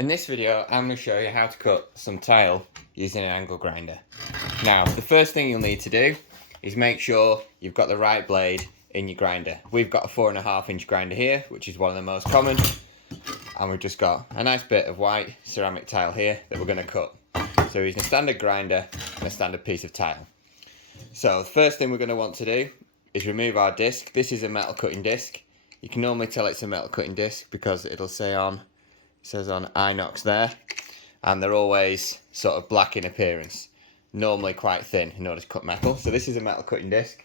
In this video, I'm going to show you how to cut some tile using an angle grinder. Now, the first thing you'll need to do is make sure you've got the right blade in your grinder. We've got a 4.5-inch grinder here, which is one of the most common, and we've just got a nice bit of white ceramic tile here that we're going to cut. So we're using a standard grinder and a standard piece of tile. So the first thing we're going to want to do is remove our disc. This is a metal cutting disc. You can normally tell it's a metal cutting disc because it'll say on Inox there, and they're always sort of black in appearance, normally quite thin in order to cut metal. So this is a metal cutting disc.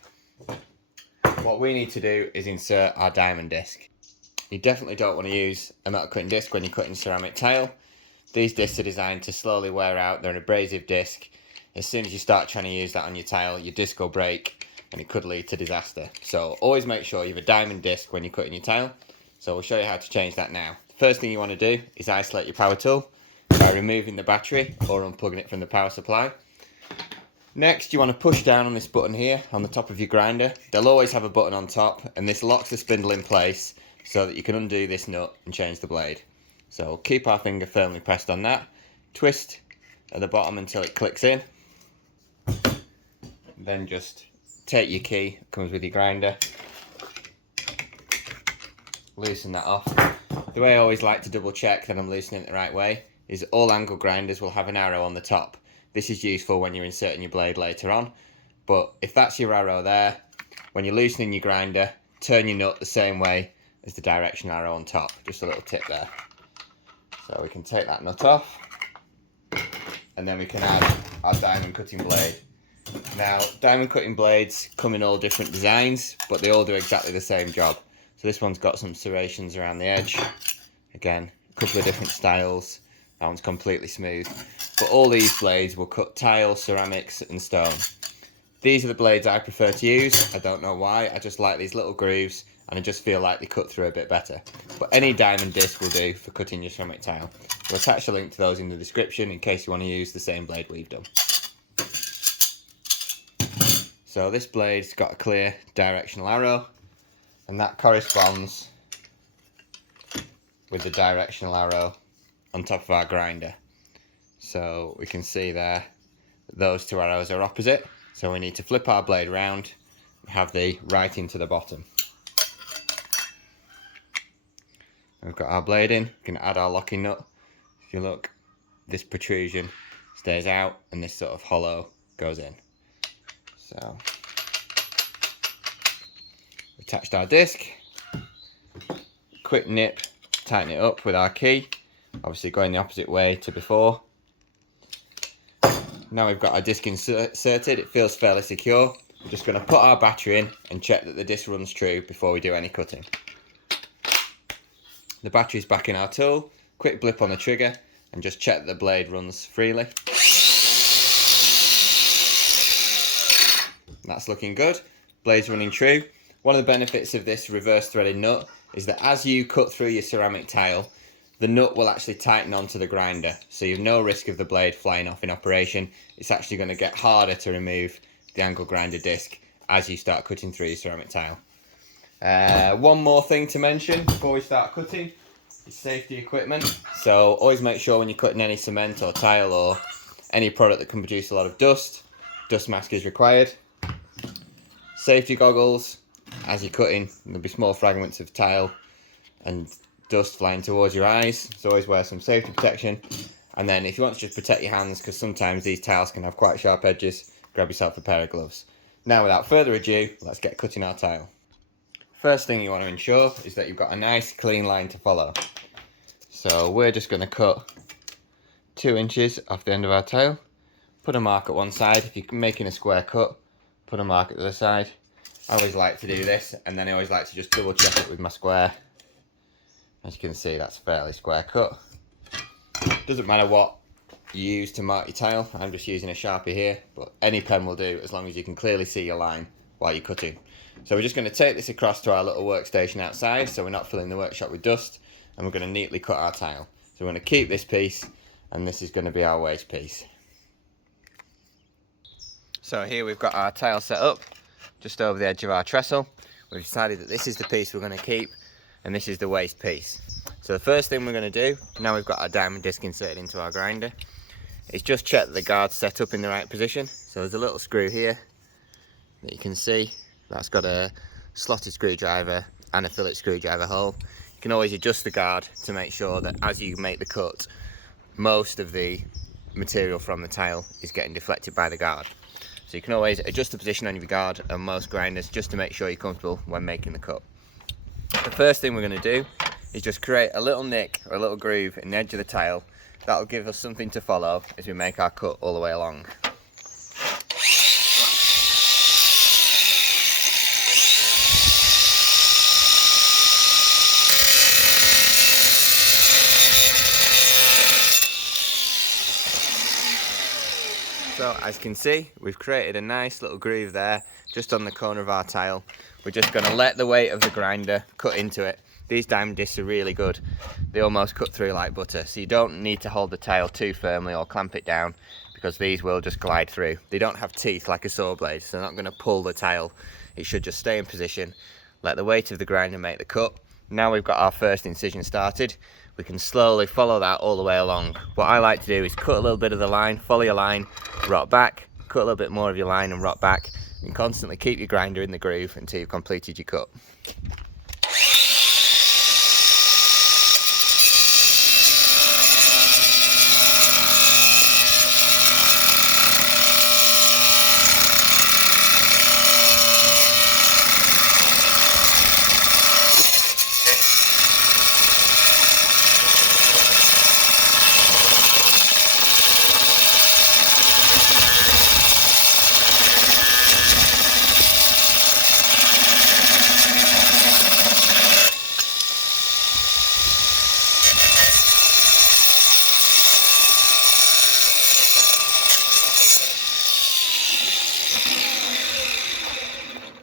What we need to do is insert our diamond disc. You definitely don't want to use a metal cutting disc when you're cutting ceramic tile. These discs are designed to slowly wear out. They're an abrasive disc. As soon as you start trying to use that on your tile, your disc will break and it could lead to disaster. So always make sure you have a diamond disc when you're cutting your tile. So we'll show you how to change that now. First thing you want to do is isolate your power tool by removing the battery or unplugging it from the power supply. Next, you want to push down on this button here on the top of your grinder. They'll always have a button on top, and this locks the spindle in place so that you can undo this nut and change the blade. So keep our finger firmly pressed on that. Twist at the bottom until it clicks in. Then just take your key, it comes with your grinder. Loosen that off. The way I always like to double check that I'm loosening it the right way is all angle grinders will have an arrow on the top. This is useful when you're inserting your blade later on, but if that's your arrow there, when you're loosening your grinder, turn your nut the same way as the direction arrow on top. Just a little tip there. So we can take that nut off, and then we can add our diamond cutting blade. Now, diamond cutting blades come in all different designs, but they all do exactly the same job. So this one's got some serrations around the edge. Again, a couple of different styles. That one's completely smooth. But all these blades will cut tile, ceramics and stone. These are the blades I prefer to use. I don't know why, I just like these little grooves and I just feel like they cut through a bit better. But any diamond disc will do for cutting your ceramic tile. We'll attach a link to those in the description in case you want to use the same blade we've done. So this blade's got a clear directional arrow, and that corresponds with the directional arrow on top of our grinder. So we can see there that those two arrows are opposite, so we need to flip our blade round and have the writing to the bottom. We've got our blade in, we can add our locking nut. If you look, this protrusion stays out and this sort of hollow goes in. So attached our disc, quick nip, tighten it up with our key, obviously going the opposite way to before. Now we've got our disc inserted, it feels fairly secure. We're just going to put our battery in and check that the disc runs true before we do any cutting. The battery's back in our tool, quick blip on the trigger and just check that the blade runs freely. That's looking good, blade's running true. One of the benefits of this reverse threaded nut is that as you cut through your ceramic tile, the nut will actually tighten onto the grinder, so you have no risk of the blade flying off in operation. It's actually going to get harder to remove the angle grinder disc as you start cutting through your ceramic tile. One more thing to mention before we start cutting is safety equipment. So always make sure when you're cutting any cement or tile or any product that can produce a lot of dust, dust mask is required. Safety goggles. As you're cutting, there'll be small fragments of tile and dust flying towards your eyes, so always wear some safety protection. And then if you want to just protect your hands, because sometimes these tiles can have quite sharp edges, grab yourself a pair of gloves. Now without further ado, let's get cutting our tile. First thing you want to ensure is that you've got a nice clean line to follow. So we're just going to cut 2 inches off the end of our tile, put a mark at one side. If you're making a square cut, put a mark at the other side. I always like to do this, and then I always like to just double check it with my square. As you can see, that's a fairly square cut. Doesn't matter what you use to mark your tile, I'm just using a Sharpie here, but any pen will do as long as you can clearly see your line while you're cutting. So we're just going to take this across to our little workstation outside so we're not filling the workshop with dust, and we're going to neatly cut our tile. So we're going to keep this piece, and this is going to be our waste piece. So here we've got our tile set up just over the edge of our trestle. We've decided that this is the piece we're going to keep and this is the waste piece. So the first thing we're going to do, now we've got our diamond disc inserted into our grinder, is just check that the guard's set up in the right position. So there's a little screw here that you can see, that's got a slotted screwdriver and a fillet screwdriver hole. You can always adjust the guard to make sure that as you make the cut, most of the material from the tile is getting deflected by the guard. So you can always adjust the position on your guard on most grinders just to make sure you're comfortable when making the cut. The first thing we're going to do is just create a little nick or a little groove in the edge of the tile. That'll give us something to follow as we make our cut all the way along. So as you can see, we've created a nice little groove there just on the corner of our tile. We're just going to let the weight of the grinder cut into it. These diamond discs are really good. They almost cut through like butter, so you don't need to hold the tile too firmly or clamp it down, because these will just glide through. They don't have teeth like a saw blade, so they're not going to pull the tile. It should just stay in position, let the weight of the grinder make the cut. Now we've got our first incision started, we can slowly follow that all the way along. What I like to do is cut a little bit of the line, follow your line, rot back, cut a little bit more of your line and rot back, and constantly keep your grinder in the groove until you've completed your cut.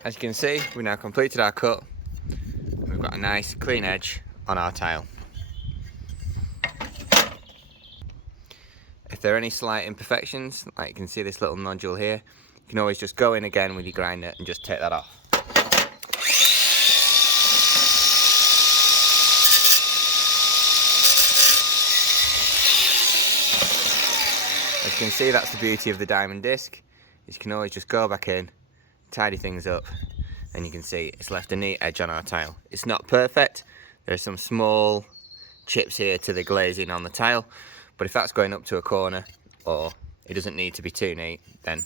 As you can see, we've now completed our cut. We've got a nice clean edge on our tile. If there are any slight imperfections, like you can see this little nodule here, you can always just go in again with your grinder and just take that off. As you can see, that's the beauty of the diamond disc. You can always just go back in, tidy things up, and you can see it's left a neat edge on our tile. It's not perfect, there are some small chips here to the glazing on the tile, but if that's going up to a corner or it doesn't need to be too neat, then